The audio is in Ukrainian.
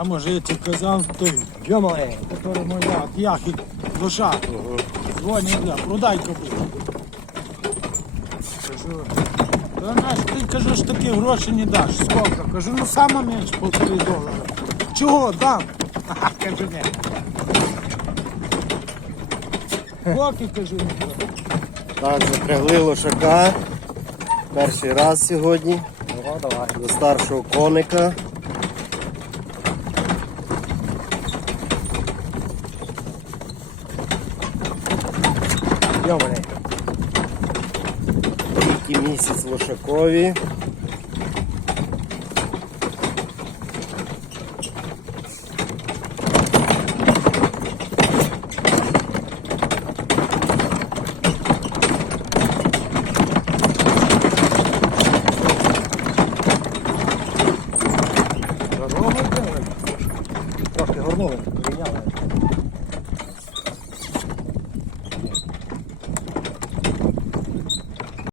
А може я тобі казав, той, Йомале. який моя, яхи лоша. Дзвонить, я, продай кобилу. Кажу, та наш, ти кажеш, такі гроші не даш. Сколько? Кажу, ну саме менш полтори долара. Чого дам? Ха, кажу, не. Поки кажу, не дам. Так, запрягли лошака. Перший раз сьогодні. Давай, давай. До старшого коника. Йомане. Тільки місяць лошакові. Здорово, Трохи горнули, прийняли.